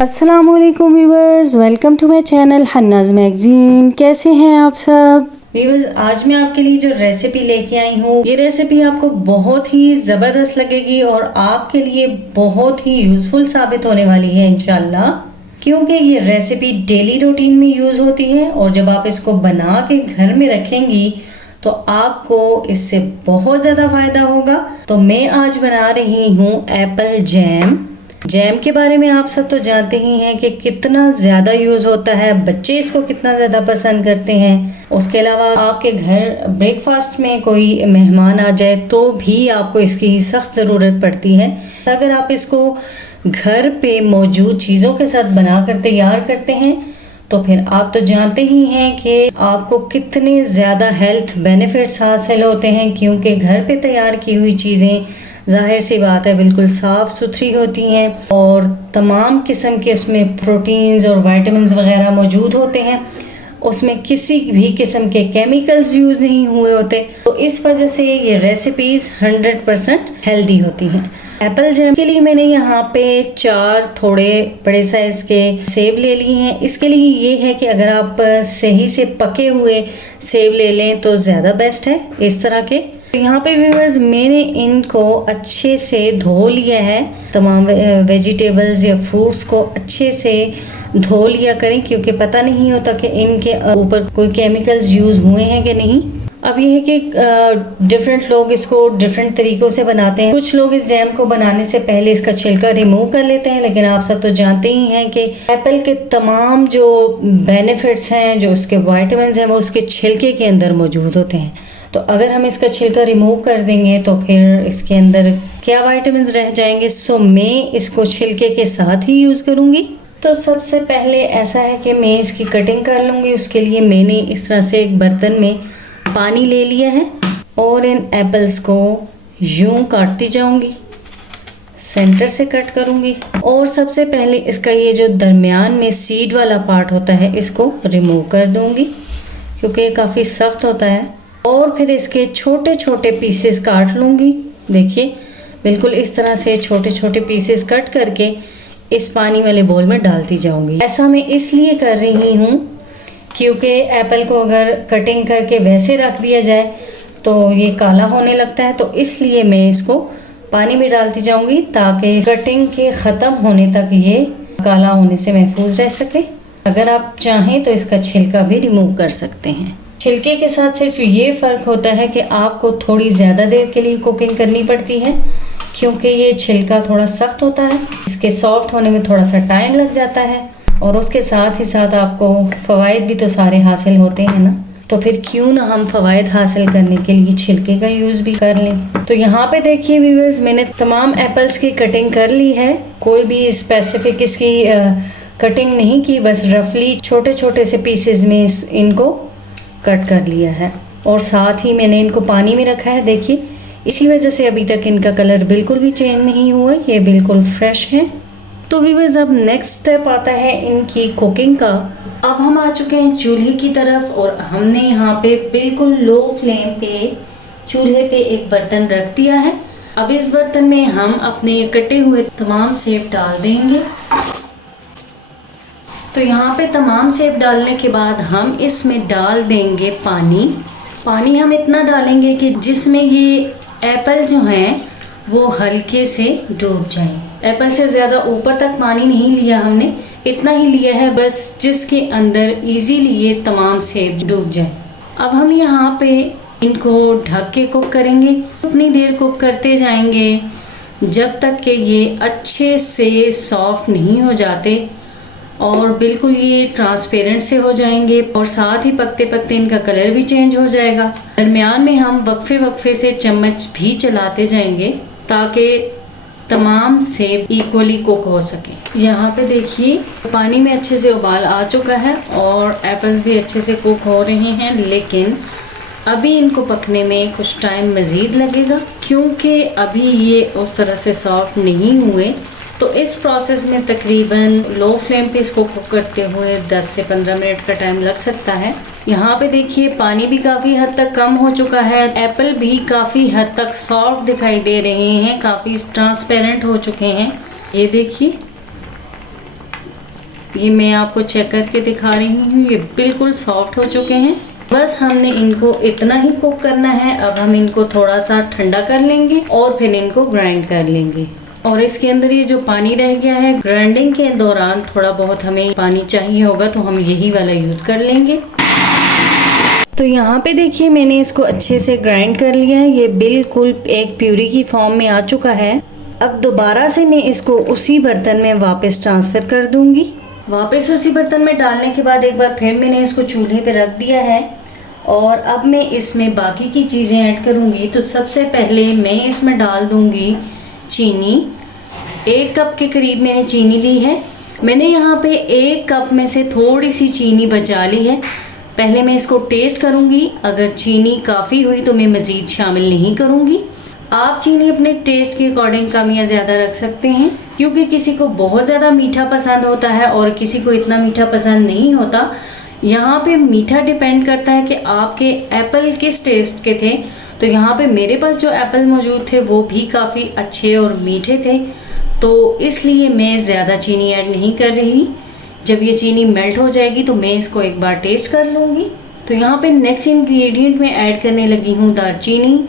अस्सलामुअलैकुम viewers, welcome to my channel Hannah's magazine. कैसे हैं आप सब व्यूवर्स? आज मैं आपके लिए जो रेसिपी लेके आई हूँ, ये रेसिपी आपको बहुत ही ज़बरदस्त लगेगी और आपके लिए बहुत ही यूज़फुल साबित होने वाली है इंशाल्लाह, क्योंकि ये रेसिपी डेली रूटीन में यूज़ होती है और जब आप इसको बना के घर में रखेंगी तो आपको इससे बहुत ज़्यादा फ़ायदा होगा। तो मैं आज बना रही हूँ एप्पल जैम। जैम के बारे में आप सब तो जानते ही हैं कि कितना ज़्यादा यूज़ होता है, बच्चे इसको कितना ज़्यादा पसंद करते हैं। उसके अलावा आपके घर ब्रेकफास्ट में कोई मेहमान आ जाए तो भी आपको इसकी सख्त ज़रूरत पड़ती है। अगर आप इसको घर पे मौजूद चीज़ों के साथ बनाकर तैयार करते हैं तो फिर आप तो जानते ही हैं कि आपको कितने ज़्यादा हेल्थ बेनिफिट्स हासिल होते हैं, क्योंकि घर पे तैयार की हुई चीज़ें ज़ाहिर सी बात है बिल्कुल साफ़ सुथरी होती हैं और तमाम किस्म के उसमें प्रोटीन्स और विटामिन्स वगैरह मौजूद होते हैं। उसमें किसी भी किस्म के केमिकल्स यूज़ नहीं हुए होते, तो इस वजह से ये रेसिपीज़ 100% हेल्दी होती हैं। एप्पल जैम के लिए मैंने यहाँ पे 4 थोड़े बड़े साइज़ के सेब ले लिए हैं। इसके लिए ये है कि अगर आप सही से पके हुए सेब ले लें तो ज़्यादा बेस्ट है इस तरह के। यहाँ पे व्यूअर्स मैंने इनको अच्छे से धो लिया है। तमाम वेजिटेबल्स या फ्रूट्स को अच्छे से धो लिया करें, क्योंकि पता नहीं होता कि इनके ऊपर कोई केमिकल्स यूज़ हुए हैं कि नहीं। अब ये है कि डिफरेंट लोग इसको डिफरेंट तरीक़ों से बनाते हैं। कुछ लोग इस जैम को बनाने से पहले इसका छिलका रिमूव कर लेते हैं, लेकिन आप सब तो जानते ही हैं कि एप्पल के तमाम जो बेनिफिट्स हैं, जो उसके विटामिन्स हैं, वो उसके छिलके के अंदर मौजूद होते हैं। तो अगर हम इसका छिलका रिमूव कर देंगे तो फिर इसके अंदर क्या विटामिन्स रह जाएंगे। सो मैं इसको छिलके के साथ ही यूज़ करूँगी। तो सबसे पहले ऐसा है कि मैं इसकी कटिंग कर लूँगी। उसके लिए मैंने इस तरह से एक बर्तन में पानी ले लिया है और इन एप्पल्स को यूं काटती जाऊंगी, सेंटर से कट करूंगी। और सबसे पहले इसका ये जो दरमियान में सीड वाला पार्ट होता है इसको रिमूव कर दूंगी, क्योंकि ये काफ़ी सख्त होता है। और फिर इसके छोटे छोटे पीसेस काट लूँगी। देखिए बिल्कुल इस तरह से छोटे छोटे पीसेस कट करके इस पानी वाले बोल में डालती जाऊंगी। ऐसा मैं इसलिए कर रही हूँ क्योंकि एप्पल को अगर कटिंग करके वैसे रख दिया जाए तो ये काला होने लगता है, तो इसलिए मैं इसको पानी में डालती जाऊंगी ताकि कटिंग के ख़त्म होने तक ये काला होने से महफूज रह सके। अगर आप चाहें तो इसका छिलका भी रिमूव कर सकते हैं। छिलके के साथ सिर्फ ये फ़र्क होता है कि आपको थोड़ी ज़्यादा देर के लिए कुकिंग करनी पड़ती है, क्योंकि ये छिलका थोड़ा सख्त होता है। इसके सॉफ्ट होने में थोड़ा सा टाइम लग जाता है और उसके साथ ही साथ आपको फ़वाइद भी तो सारे हासिल होते हैं ना। तो फिर क्यों ना हम फ़वाइद हासिल करने के लिए छिलके का यूज़ भी कर लें। तो यहाँ पे देखिए व्यूअर्स, मैंने तमाम एप्पल्स की कटिंग कर ली है। कोई भी स्पेसिफिक इसकी कटिंग नहीं की, बस रफली छोटे छोटे से पीसेज में इनको कट कर लिया है। और साथ ही मैंने इनको पानी में रखा है। देखिए इसी वजह से अभी तक इनका कलर बिल्कुल भी चेंज नहीं हुआ, ये बिल्कुल फ्रेश है। तो व्यूअर्स अब नेक्स्ट स्टेप आता है इनकी कुकिंग का। अब हम आ चुके हैं चूल्हे की तरफ और हमने यहाँ पे बिल्कुल लो फ्लेम पे चूल्हे पे एक बर्तन रख दिया है। अब इस बर्तन में हम अपने कटे हुए तमाम सेब डाल देंगे। तो यहाँ पे तमाम सेब डालने के बाद हम इसमें डाल देंगे पानी। पानी हम इतना डालेंगे कि जिसमें ये एप्पल जो हैं वो हल्के से डूब जाएं। एप्पल से ज़्यादा ऊपर तक पानी नहीं लिया हमने, इतना ही लिया है बस जिसके अंदर इजीली ये तमाम सेब डूब जाए। अब हम यहाँ पे इनको ढक के कुक करेंगे। उतनी देर कुक करते जाएंगे जब तक कि ये अच्छे से सॉफ्ट नहीं हो जाते और बिल्कुल ये ट्रांसपेरेंट से हो जाएंगे और साथ ही पकते पकते इनका कलर भी चेंज हो जाएगा। दरमियान में हम वक्फे वक्फे से चम्मच भी चलाते जाएंगे ताकि तमाम सेब इक्वली कुक हो सके। यहाँ पे देखिए पानी में अच्छे से उबाल आ चुका है और एप्पल्स भी अच्छे से कुक हो रहे हैं, लेकिन अभी इनको पकने में कुछ टाइम मज़ीद लगेगा क्योंकि अभी ये उस तरह से सॉफ्ट नहीं हुए। तो इस प्रोसेस में तकरीबन लो फ्लेम पे इसको कुक करते हुए 10 से 15 मिनट का टाइम लग सकता है। यहाँ पे देखिए पानी भी काफ़ी हद तक कम हो चुका है, एप्पल भी काफ़ी हद तक सॉफ्ट दिखाई दे रहे हैं, काफ़ी ट्रांसपेरेंट हो चुके हैं। ये देखिए ये मैं आपको चेक करके दिखा रही हूँ, ये बिल्कुल सॉफ्ट हो चुके हैं। बस हमने इनको इतना ही कुक करना है। अब हम इनको थोड़ा सा ठंडा कर लेंगे और फिर इनको ग्राइंड कर लेंगे। और इसके अंदर ये जो पानी रह गया है, ग्राइंडिंग के दौरान थोड़ा बहुत हमें पानी चाहिए होगा तो हम यही वाला यूज़ कर लेंगे। तो यहाँ पे देखिए मैंने इसको अच्छे से ग्राइंड कर लिया है। ये बिल्कुल एक प्यूरी की फॉर्म में आ चुका है। अब दोबारा से मैं इसको उसी बर्तन में वापस ट्रांसफ़र कर दूँगी। वापस उसी बर्तन में डालने के बाद एक बार फिर मैंने इसको चूल्हे पे रख दिया है और अब मैं इसमें बाकी की चीज़ें ऐड करूँगी। तो सबसे पहले मैं इसमें डाल दूँगी चीनी। 1 कप के करीब मैंने चीनी ली है। मैंने यहाँ पे 1 कप में से थोड़ी सी चीनी बचा ली है। पहले मैं इसको टेस्ट करूँगी, अगर चीनी काफ़ी हुई तो मैं मज़ीद शामिल नहीं करूँगी। आप चीनी अपने टेस्ट के अकॉर्डिंग कम या ज़्यादा रख सकते हैं, क्योंकि किसी को बहुत ज़्यादा मीठा पसंद होता है और किसी को इतना मीठा पसंद नहीं होता। यहाँ पे मीठा डिपेंड करता है कि आपके एप्पल किस टेस्ट के थे। तो यहाँ पे मेरे पास जो एप्पल मौजूद थे वो भी काफ़ी अच्छे और मीठे थे, तो इसलिए मैं ज़्यादा चीनी ऐड नहीं कर रही। जब ये चीनी मेल्ट हो जाएगी तो मैं इसको एक बार टेस्ट कर लूँगी। तो यहाँ पे नेक्स्ट इंग्रेडिएंट में ऐड करने लगी हूँ दालचीनी।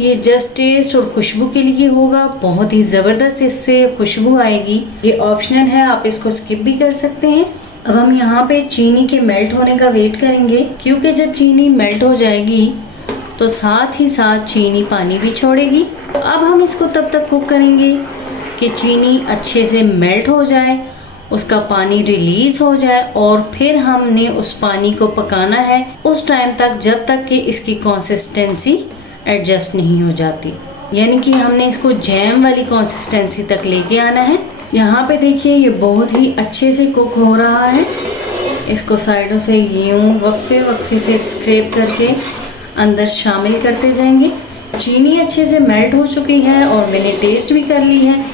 ये जस्ट टेस्ट और खुशबू के लिए होगा, बहुत ही ज़बरदस्त इससे खुशबू आएगी। ये ऑप्शनल है, आप इसको स्किप भी कर सकते हैं। अब हम यहाँ पे चीनी के मेल्ट होने का वेट करेंगे, क्योंकि जब चीनी मेल्ट हो जाएगी तो साथ ही साथ चीनी पानी भी छोड़ेगी। अब हम इसको तब तक कुक करेंगे कि चीनी अच्छे से मेल्ट हो जाए, उसका पानी रिलीज़ हो जाए और फिर हमने उस पानी को पकाना है उस टाइम तक जब तक कि इसकी कंसिस्टेंसी एडजस्ट नहीं हो जाती, यानी कि हमने इसको जैम वाली कंसिस्टेंसी तक लेके आना है। यहाँ पे देखिए ये बहुत ही अच्छे से कुक हो रहा है। इसको साइडों से यूँ वक्फे से स्क्रैप करके अंदर शामिल करते जाएंगे। चीनी अच्छे से मेल्ट हो चुकी है और मैंने टेस्ट भी कर ली है।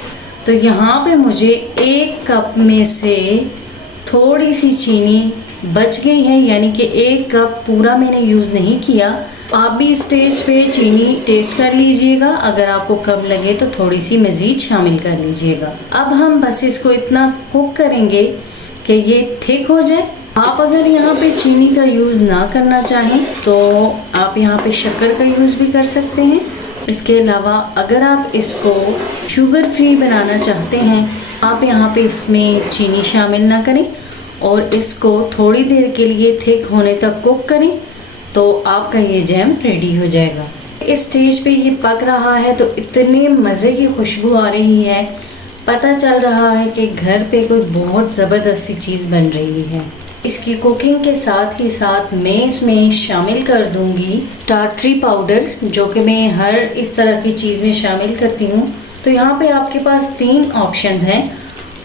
तो यहाँ पे मुझे 1 कप में से थोड़ी सी चीनी बच गई है, यानी कि 1 कप पूरा मैंने यूज़ नहीं किया। आप भी इस स्टेज पे चीनी टेस्ट कर लीजिएगा, अगर आपको कम लगे तो थोड़ी सी मज़ीद शामिल कर लीजिएगा। अब हम बस इसको इतना कुक करेंगे कि ये थिक हो जाए। आप अगर यहाँ पे चीनी का यूज़ ना करना चाहें तो आप यहाँ पे शक्कर का यूज़ भी कर सकते हैं। इसके अलावा अगर आप इसको शुगर फ्री बनाना चाहते हैं, आप यहाँ पे इसमें चीनी शामिल ना करें और इसको थोड़ी देर के लिए थिक होने तक कुक करें, तो आपका ये जैम रेडी हो जाएगा। इस स्टेज पे ये पक रहा है तो इतने मज़े की खुशबू आ रही है, पता चल रहा है कि घर पे कोई बहुत ज़बरदस्त सी चीज़ बन रही है। इसकी कुकिंग के साथ ही साथ मैं इसमें शामिल कर दूंगी टार्टरी पाउडर, जो कि मैं हर इस तरह की चीज़ में शामिल करती हूँ। तो यहाँ पे आपके पास 3 ऑप्शंस हैं।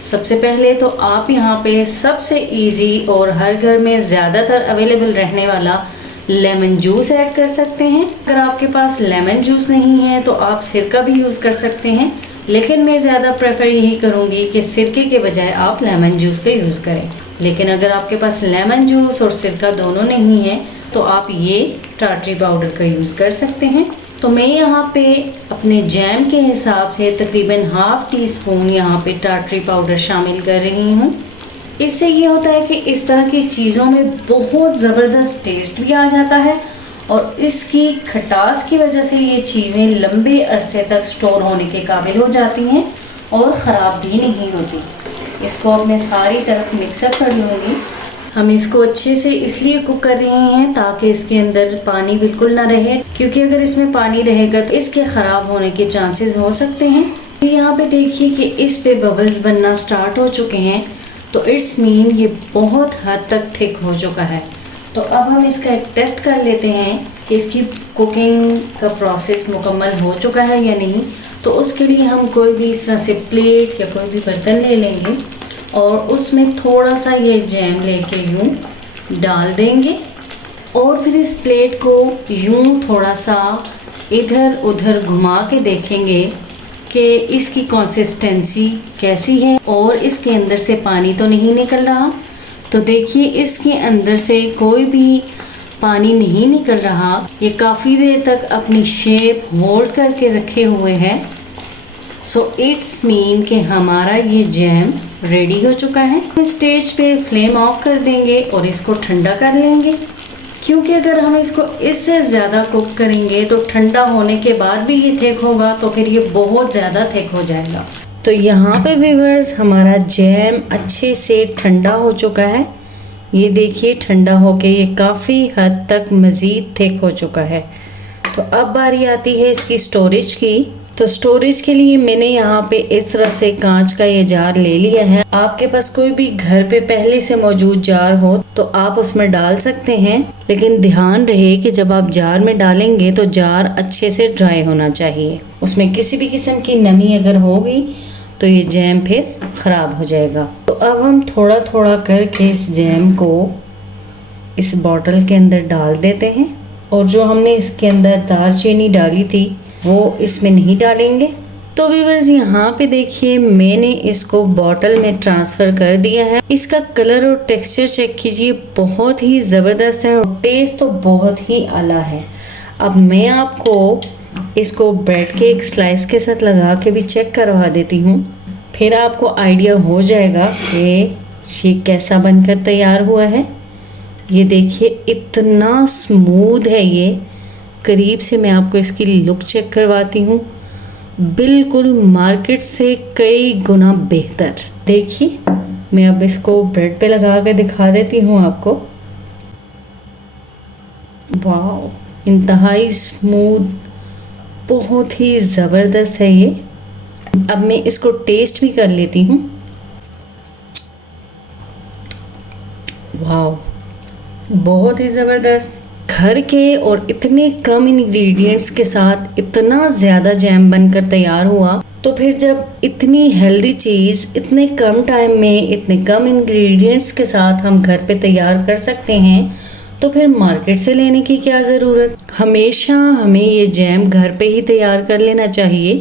सबसे पहले तो आप यहाँ पे सबसे इजी और हर घर में ज़्यादातर अवेलेबल रहने वाला लेमन जूस ऐड कर सकते हैं। अगर आपके पास लेमन जूस नहीं है तो आप सिरका भी यूज़ कर सकते हैं, लेकिन मैं ज़्यादा प्रेफर यही करूँगी कि सिरके के बजाय आप लेमन जूस का यूज़ करें। लेकिन अगर आपके पास लेमन जूस और सिरका दोनों नहीं है तो आप ये टार्टरी पाउडर का यूज़ कर सकते हैं। तो मैं यहाँ पे अपने जैम के हिसाब से तकरीबन ½ टीस्पून यहाँ पे टार्टरी पाउडर शामिल कर रही हूँ। इससे ये होता है कि इस तरह की चीज़ों में बहुत ज़बरदस्त टेस्ट भी आ जाता है और इसकी खटास की वजह से ये चीज़ें लंबे अरसे तक स्टोर होने के काबिल हो जाती हैं और ख़राब भी नहीं होती। इसको अब मैं सारी तरफ मिक्सअप कर लूँगी। हम इसको अच्छे से इसलिए कुक कर रहे हैं ताकि इसके अंदर पानी बिल्कुल ना रहे, क्योंकि अगर इसमें पानी रहेगा तो इसके ख़राब होने के चांसेस हो सकते हैं। यहाँ पे देखिए कि इस पे बबल्स बनना स्टार्ट हो चुके हैं, तो इट्स मीन ये बहुत हद तक थिक हो चुका है। तो अब हम इसका एक टेस्ट कर लेते हैं कि इसकी कुकिंग का प्रोसेस मुकम्मल हो चुका है या नहीं। तो उसके लिए हम कोई भी इस तरह से प्लेट या कोई भी बर्तन ले लेंगे और उसमें थोड़ा सा ये जैम लेके यूँ डाल देंगे और फिर इस प्लेट को यूँ थोड़ा सा इधर उधर घुमा के देखेंगे कि इसकी कंसिस्टेंसी कैसी है और इसके अंदर से पानी तो नहीं निकल रहा। तो देखिए इसके अंदर से कोई भी पानी नहीं निकल रहा, ये काफ़ी देर तक अपनी शेप होल्ड करके रखे हुए हैं। सो इट्स मीन कि हमारा ये जैम रेडी हो चुका है। इस स्टेज पे फ्लेम ऑफ कर देंगे और इसको ठंडा कर लेंगे, क्योंकि अगर हम इसको इससे ज़्यादा कुक करेंगे तो ठंडा होने के बाद भी ये थिक होगा, तो फिर ये बहुत ज़्यादा थिक हो जाएगा। तो यहाँ पे व्यूअर्स हमारा जैम अच्छे से ठंडा हो चुका है। ये देखिए ठंडा होके ये काफ़ी हद तक मज़ीद थिक हो चुका है। तो अब बारी आती है इसकी स्टोरेज की। तो स्टोरेज के लिए मैंने यहाँ पे इस तरह से कांच का ये जार ले लिया है। आपके पास कोई भी घर पे पहले से मौजूद जार हो तो आप उसमें डाल सकते हैं, लेकिन ध्यान रहे कि जब आप जार में डालेंगे तो जार अच्छे से ड्राई होना चाहिए। उसमें किसी भी किस्म की नमी अगर हो गई तो ये जैम फिर ख़राब हो जाएगा। तो अब हम थोड़ा थोड़ा करके इस जैम को इस बॉटल के अंदर डाल देते हैं, और जो हमने इसके अंदर दालचीनी डाली थी वो इसमें नहीं डालेंगे। तो व्यूअर्स यहाँ पे देखिए मैंने इसको बॉटल में ट्रांसफ़र कर दिया है। इसका कलर और टेक्सचर चेक कीजिए, बहुत ही ज़बरदस्त है और टेस्ट तो बहुत ही आला है। अब मैं आपको इसको ब्रेड के एक स्लाइस के साथ लगा के भी चेक करवा देती हूँ, फिर आपको आइडिया हो जाएगा कि ये कैसा बनकर तैयार हुआ है। ये देखिए इतना स्मूथ है ये। करीब से मैं आपको इसकी लुक चेक करवाती हूँ, बिल्कुल मार्केट से कई गुना बेहतर। देखिए मैं अब इसको ब्रेड पे लगा के दिखा देती हूँ आपको। वाह, इंतहाई स्मूथ, बहुत ही ज़बरदस्त है ये। अब मैं इसको टेस्ट भी कर लेती हूँ। वाह, बहुत ही ज़बरदस्त। घर के और इतने कम इंग्रेडिएंट्स के साथ इतना ज़्यादा जैम बनकर तैयार हुआ, तो फिर जब इतनी हेल्दी चीज़ इतने कम टाइम में इतने कम इंग्रेडिएंट्स के साथ हम घर पे तैयार कर सकते हैं, तो फिर मार्केट से लेने की क्या ज़रूरत। हमेशा हमें ये जैम घर पे ही तैयार कर लेना चाहिए,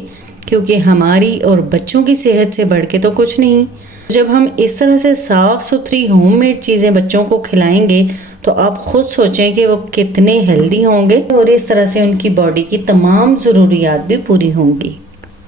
क्योंकि हमारी और बच्चों की सेहत से बढ़ के तो कुछ नहीं। जब हम इस तरह से साफ़ सुथरी होममेड चीज़ें बच्चों को खिलाएंगे तो आप खुद सोचें कि वो कितने हेल्दी होंगे और इस तरह से उनकी बॉडी की तमाम ज़रूरियात भी पूरी होंगी।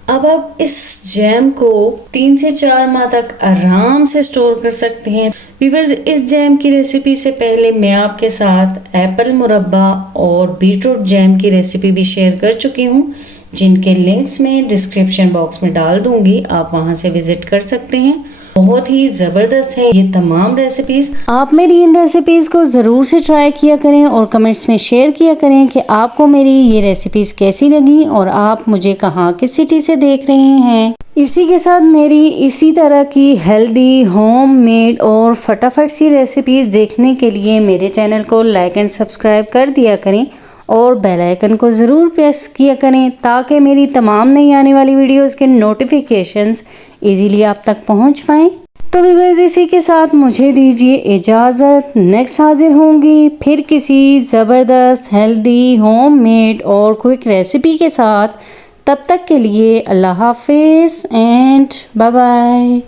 अब आप इस जैम को 3 से 4 माह तक आराम से स्टोर कर सकते हैं। व्यूअर्स, इस जैम की रेसिपी से पहले मैं आपके साथ एप्पल मुरब्बा और बीटरूट जैम की रेसिपी भी शेयर कर चुकी हूँ, जिनके लिंक्स मैं डिस्क्रिप्शन बॉक्स में डाल दूंगी, आप वहां से विजिट कर सकते हैं। बहुत ही ज़बरदस्त है ये तमाम रेसिपीज़। आप मेरी इन रेसिपीज़ को ज़रूर से ट्राई किया करें और कमेंट्स में शेयर किया करें कि आपको मेरी ये रेसिपीज़ कैसी लगी और आप मुझे कहाँ किस सिटी से देख रहे हैं। इसी के साथ मेरी इसी तरह की हेल्दी होममेड और फटाफट सी रेसिपीज़ देखने के लिए मेरे चैनल को लाइक एंड सब्सक्राइब कर दिया करें और बेल आइकन को ज़रूर प्रेस किया करें, ताकि मेरी तमाम नई आने वाली वीडियोस के नोटिफिकेशंस इजीली आप तक पहुंच पाएँ। तो व्यूअर्स, इसी के साथ मुझे दीजिए इजाज़त। नेक्स्ट हाजिर होंगी फिर किसी ज़बरदस्त हेल्दी होममेड और क्विक रेसिपी के साथ। तब तक के लिए अल्लाह हाफिज़ एंड बाय बाय।